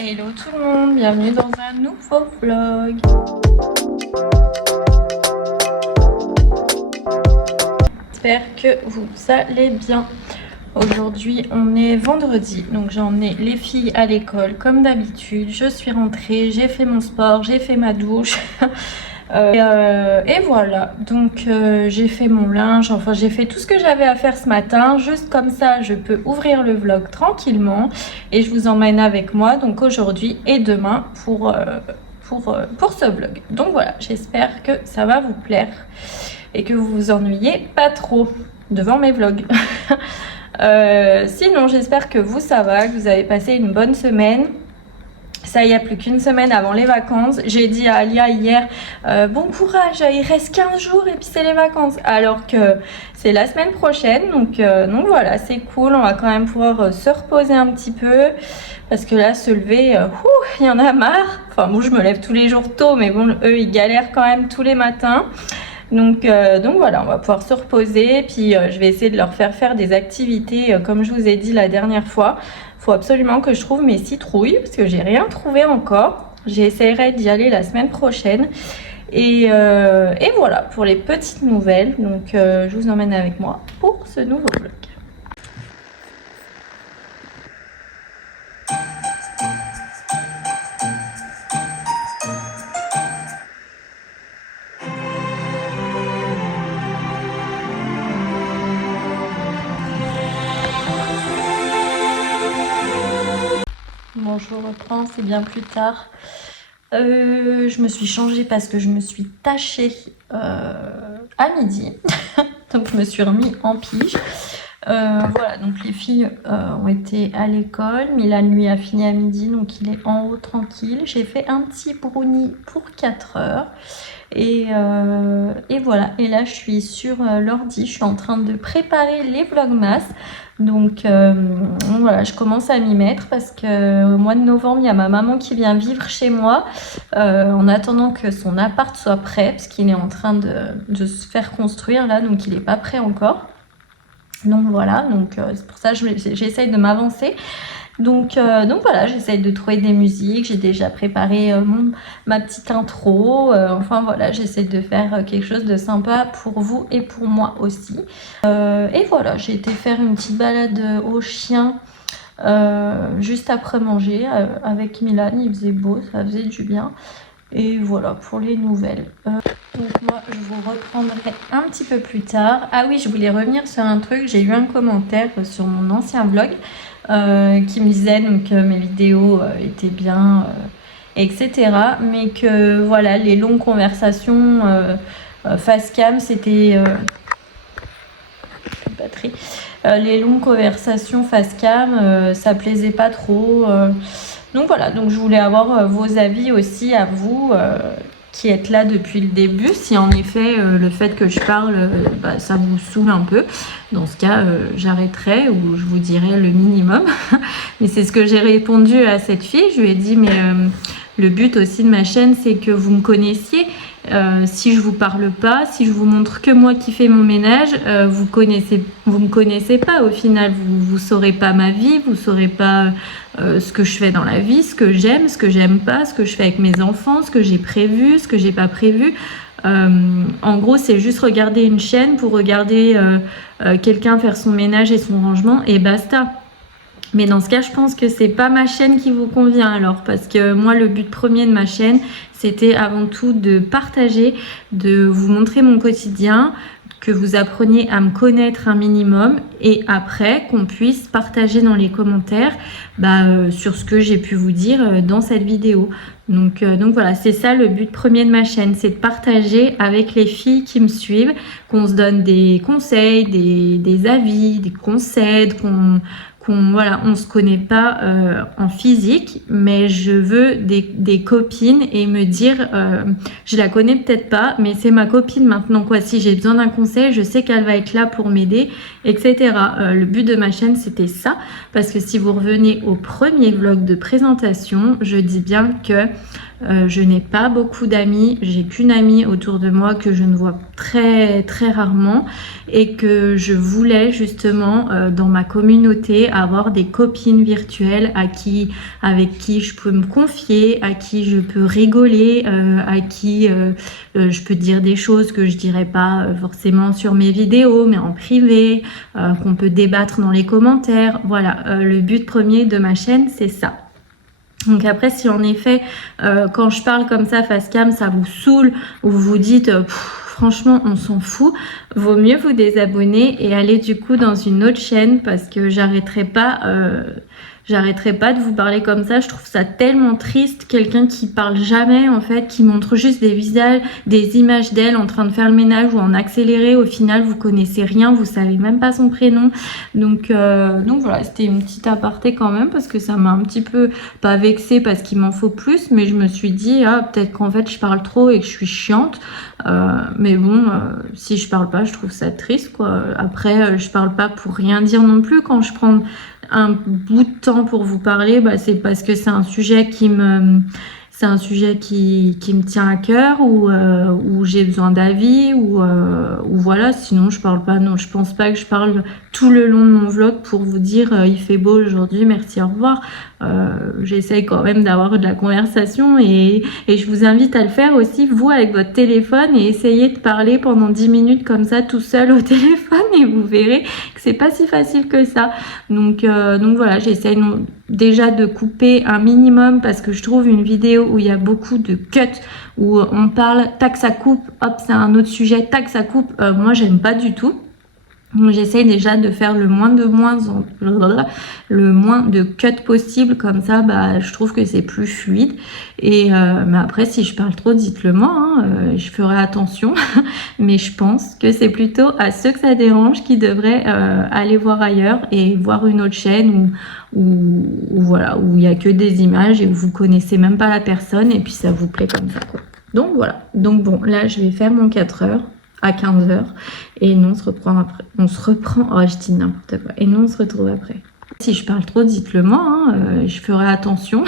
Hello tout le monde, bienvenue dans un nouveau vlog. J'espère que vous allez bien. Aujourd'hui on est vendredi, donc j'ai emmené les filles à l'école comme d'habitude. Je suis rentrée, j'ai fait mon sport, j'ai fait ma douche. Et voilà, donc j'ai fait mon linge, enfin j'ai fait tout ce que j'avais à faire ce matin, juste comme ça je peux ouvrir le vlog tranquillement et je vous emmène avec moi donc aujourd'hui et demain pour ce vlog. Donc voilà, j'espère que ça va vous plaire et que vous vous ennuyez pas trop devant mes vlogs. Sinon j'espère que vous ça va, que vous avez passé une bonne semaine. Ça y est, plus qu'une semaine avant les vacances. J'ai dit à Alia hier, bon courage, il reste 15 jours et puis c'est les vacances. Alors que c'est la semaine prochaine. Donc voilà, c'est cool. On va quand même pouvoir se reposer un petit peu. Parce que là, se lever, il y en a marre. Enfin bon, je me lève tous les jours tôt, mais bon, eux, ils galèrent quand même tous les matins. Donc voilà, on va pouvoir se reposer. Puis je vais essayer de leur faire des activités, comme je vous ai dit la dernière fois. Faut absolument que je trouve mes citrouilles parce que j'ai rien trouvé encore. J'essaierai d'y aller la semaine prochaine. Et voilà pour les petites nouvelles. Donc je vous emmène avec moi pour ce nouveau vlog. Bon, je vous reprends, c'est bien plus tard. Je me suis changée parce que je me suis tachée à midi. Donc je me suis remis en pige. Voilà, donc les filles ont été à l'école. Milan lui a fini à midi, donc il est en haut tranquille. J'ai fait un petit brownie pour 4 heures. Et voilà, et là je suis sur l'ordi, je suis en train de préparer les vlogmas. Donc voilà, je commence à m'y mettre parce que au mois de novembre, il y a ma maman qui vient vivre chez moi en attendant que son appart soit prêt parce qu'il est en train de se faire construire là, donc il n'est pas prêt encore. Donc voilà, donc c'est pour ça que j'essaye de m'avancer. Donc voilà, j'essaye de trouver des musiques, j'ai déjà préparé ma petite intro, enfin voilà, j'essaie de faire quelque chose de sympa pour vous et pour moi aussi. Et voilà, j'ai été faire une petite balade au chien juste après manger avec Milan, il faisait beau, ça faisait du bien. Et voilà pour les nouvelles. Donc moi je vous reprendrai un petit peu plus tard. Ah oui, je voulais revenir sur un truc, j'ai eu un commentaire sur mon ancien vlog qui me disait donc, que mes vidéos étaient bien, etc. Mais que voilà, les longues conversations face cam, c'était... batterie. Les longues conversations face cam, ça plaisait pas trop. Donc voilà, donc je voulais avoir vos avis aussi à vous qui êtes là depuis le début. Si en effet le fait que je parle, ça vous saoule un peu, dans ce cas j'arrêterai ou je vous dirai le minimum. Mais c'est ce que j'ai répondu à cette fille. Je lui ai dit mais le but aussi de ma chaîne c'est que vous me connaissiez. Si je vous parle pas, si je vous montre que moi qui fais mon ménage, vous me connaissez pas au final, vous saurez pas ma vie, vous saurez pas ce que je fais dans la vie, ce que j'aime, ce que j'aime pas, ce que je fais avec mes enfants, ce que j'ai prévu, ce que j'ai pas prévu. En gros, c'est juste regarder une chaîne pour regarder quelqu'un faire son ménage et son rangement et basta. Mais dans ce cas, je pense que c'est pas ma chaîne qui vous convient alors, parce que moi, le but premier de ma chaîne, c'était avant tout de partager, de vous montrer mon quotidien, que vous appreniez à me connaître un minimum et après qu'on puisse partager dans les commentaires sur ce que j'ai pu vous dire dans cette vidéo. Donc voilà, c'est ça le but premier de ma chaîne, c'est de partager avec les filles qui me suivent, qu'on se donne des conseils, des avis, des conseils, voilà, on se connaît pas en physique, mais je veux des copines et me dire, je la connais peut-être pas, mais c'est ma copine maintenant quoi. Si j'ai besoin d'un conseil, je sais qu'elle va être là pour m'aider, etc. Le but de ma chaîne c'était ça, parce que si vous revenez au premier vlog de présentation, je dis bien que Je n'ai pas beaucoup d'amis, j'ai qu'une amie autour de moi que je ne vois très très rarement et que je voulais justement dans ma communauté avoir des copines virtuelles avec qui je peux me confier, à qui je peux rigoler, à qui je peux dire des choses que je dirais pas forcément sur mes vidéos mais en privé, qu'on peut débattre dans les commentaires. Voilà, le but premier de ma chaîne, c'est ça. Donc après, si en effet, quand je parle comme ça face cam, ça vous saoule, ou vous vous dites franchement on s'en fout, vaut mieux vous désabonner et aller du coup dans une autre chaîne parce que j'arrêterai pas de vous parler comme ça. Je trouve ça tellement triste, quelqu'un qui parle jamais en fait, qui montre juste des visages, des images d'elle en train de faire le ménage ou en accéléré. Au final, vous connaissez rien, vous savez même pas son prénom. Donc voilà, c'était une petite aparté quand même parce que ça m'a un petit peu, pas vexée parce qu'il m'en faut plus, mais je me suis dit peut-être qu'en fait je parle trop et que je suis chiante. Mais bon, si je parle pas, je trouve ça triste quoi. Après, je parle pas pour rien dire non plus. Quand je prends un bout de temps pour vous parler, c'est parce que c'est un sujet qui me tient à cœur ou j'ai besoin d'avis ou voilà. Sinon je parle pas. Non, je pense pas que je parle tout le long de mon vlog pour vous dire il fait beau aujourd'hui, merci, au revoir. J'essaye quand même d'avoir de la conversation et je vous invite à le faire aussi vous avec votre téléphone et essayez de parler pendant 10 minutes comme ça tout seul au téléphone et vous verrez que c'est pas si facile que ça. Donc voilà, j'essaye déjà de couper un minimum parce que je trouve une vidéo où il y a beaucoup de cuts où on parle, tac ça coupe, hop c'est un autre sujet, tac ça coupe, moi j'aime pas du tout. Donc j'essaye déjà de faire le moins de cuts possible, comme ça je trouve que c'est plus fluide. Et mais après si je parle trop, dites-le moi, je ferai attention. Mais je pense que c'est plutôt à ceux que ça dérange qui devraient aller voir ailleurs et voir une autre chaîne où voilà, où il y a que des images et où vous connaissez même pas la personne et puis ça vous plaît comme ça quoi. Donc voilà, donc bon là je vais faire mon 4 heures à 15h et nous on se reprend après. Je dis n'importe quoi. Et nous on se retrouve après. Si je parle trop, dites-le moi, je ferai attention.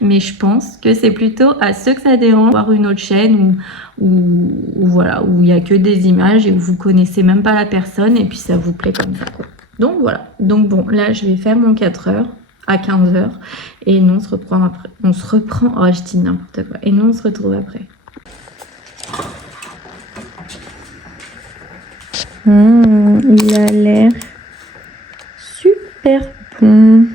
Mais je pense que c'est plutôt à ceux que ça dérange voir une autre chaîne où voilà, où il y a que des images et où vous connaissez même pas la personne et puis ça vous plaît comme ça quoi. Donc voilà. Donc bon, là je vais faire mon 4 heures à 15h et nous on se reprend après. Je dis n'importe quoi. Et nous on se retrouve après. Il a l'air super bon.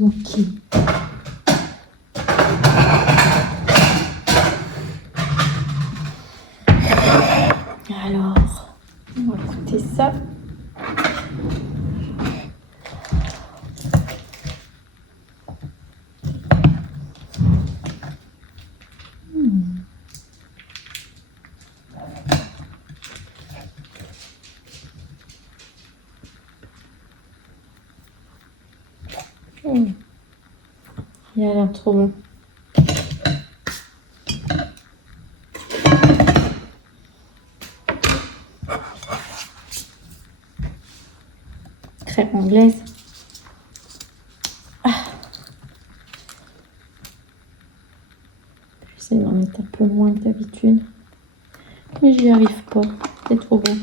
Ok. Alors, on va écouter ça. Il a l'air trop bon. Crème anglaise. J'essaie d'en mettre un peu moins que d'habitude. Mais j'y arrive pas. C'est trop bon.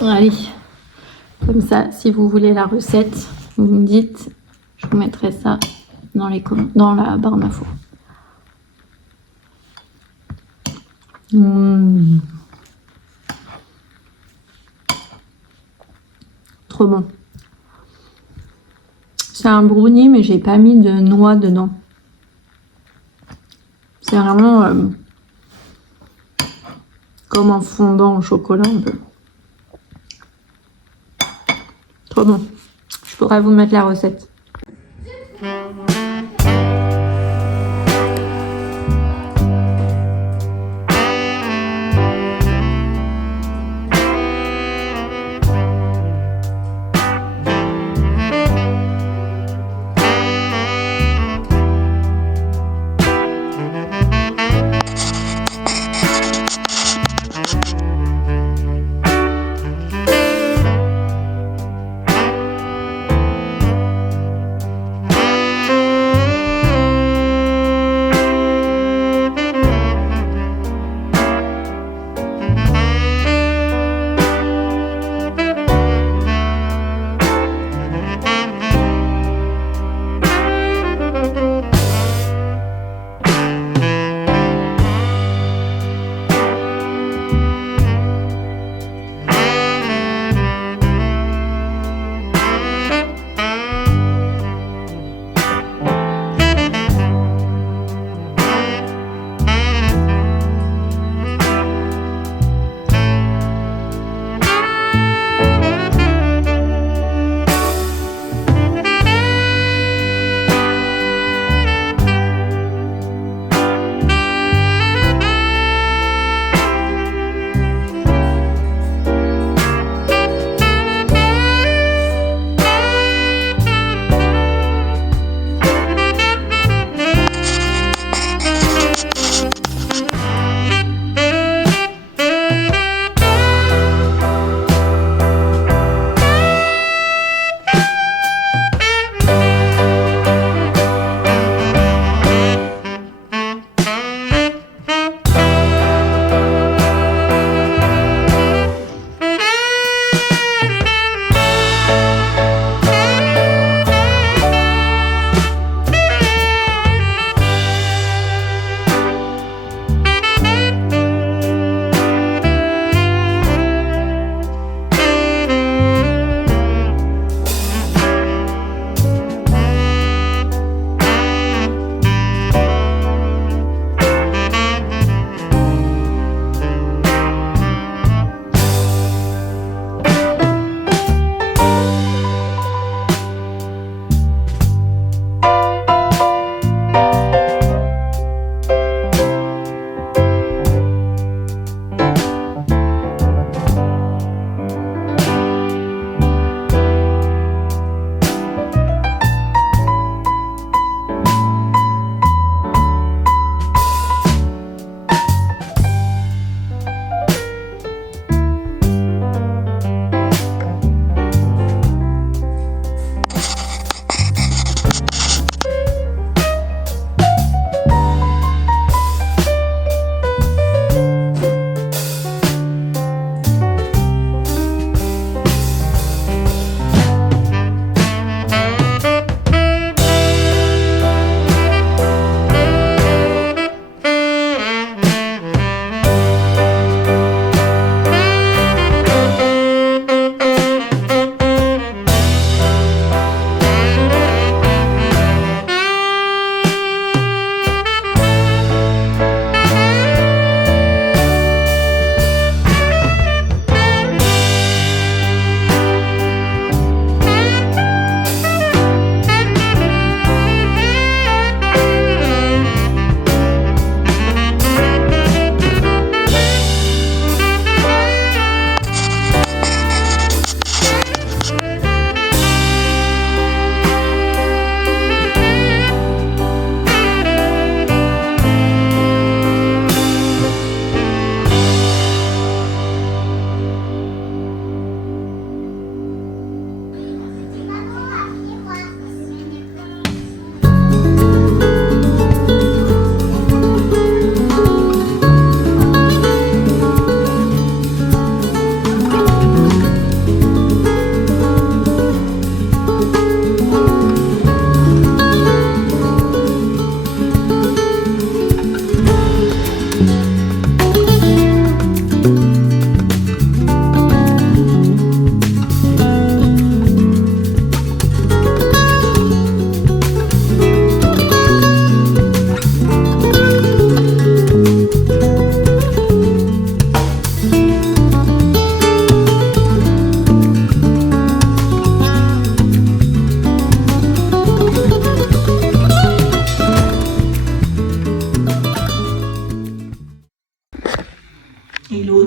Allez. Comme ça, si vous voulez la recette, vous me dites, je vous mettrai ça dans la barre d'infos. Trop bon. C'est un brownie, mais j'ai pas mis de noix dedans. C'est vraiment comme un fondant au chocolat un peu. Trop bon. Je pourrais vous mettre la recette.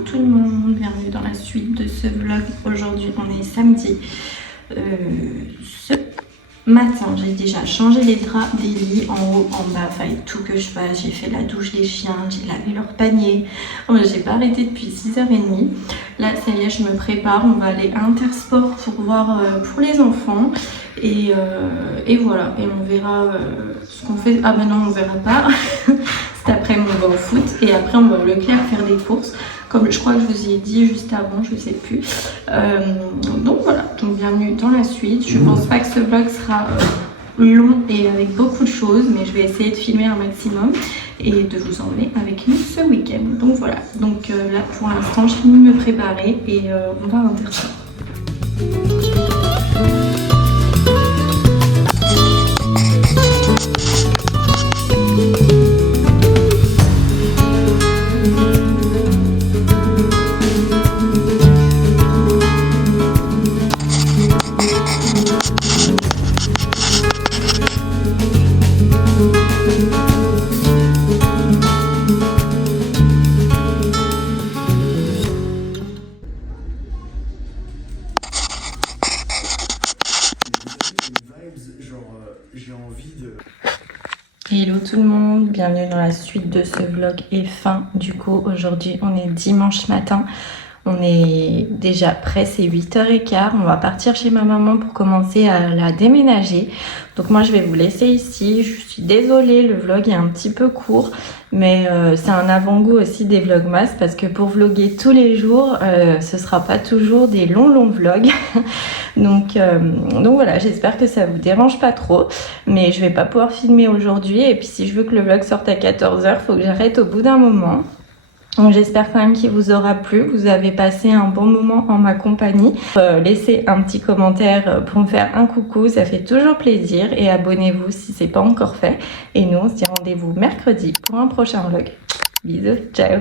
tout le monde, bienvenue dans la suite de ce vlog. Aujourd'hui on est samedi. Ce matin j'ai déjà changé les draps des lits en haut, en bas, fallait tout que je fasse. J'ai fait la douche des chiens, j'ai lavé leur panier. J'ai pas arrêté depuis 6h30. Là ça y est, je me prépare, on va aller à Intersport pour voir pour les enfants. Et voilà, et on verra ce qu'on fait. Ah ben non, on verra pas. Cet après-midi on va au foot et après on va au Leclerc faire des courses. Comme je crois que je vous ai dit juste avant, je sais plus. Donc voilà, donc bienvenue dans la suite. Je pense pas que ce vlog sera long et avec beaucoup de choses, mais je vais essayer de filmer un maximum et de vous emmener avec nous ce week-end. Donc voilà, donc là pour l'instant je finis de me préparer et on va à Intersport. Hello tout le monde, bienvenue dans la suite de ce vlog et fin. Du coup aujourd'hui on est dimanche matin, on est déjà prêt, c'est 8h15, on va partir chez ma maman pour commencer à la déménager. Donc moi je vais vous laisser ici, je suis désolée, le vlog est un petit peu court, mais c'est un avant-goût aussi des vlogmas parce que pour vlogger tous les jours, ce sera pas toujours des longs vlogs. Donc voilà, j'espère que ça vous dérange pas trop, mais je vais pas pouvoir filmer aujourd'hui et puis si je veux que le vlog sorte à 14h, faut que j'arrête au bout d'un moment. Donc j'espère quand même qu'il vous aura plu, vous avez passé un bon moment en ma compagnie. Laissez un petit commentaire pour me faire un coucou, ça fait toujours plaisir et abonnez-vous si c'est pas encore fait. Et nous on se dit rendez-vous mercredi pour un prochain vlog. Bisous, ciao.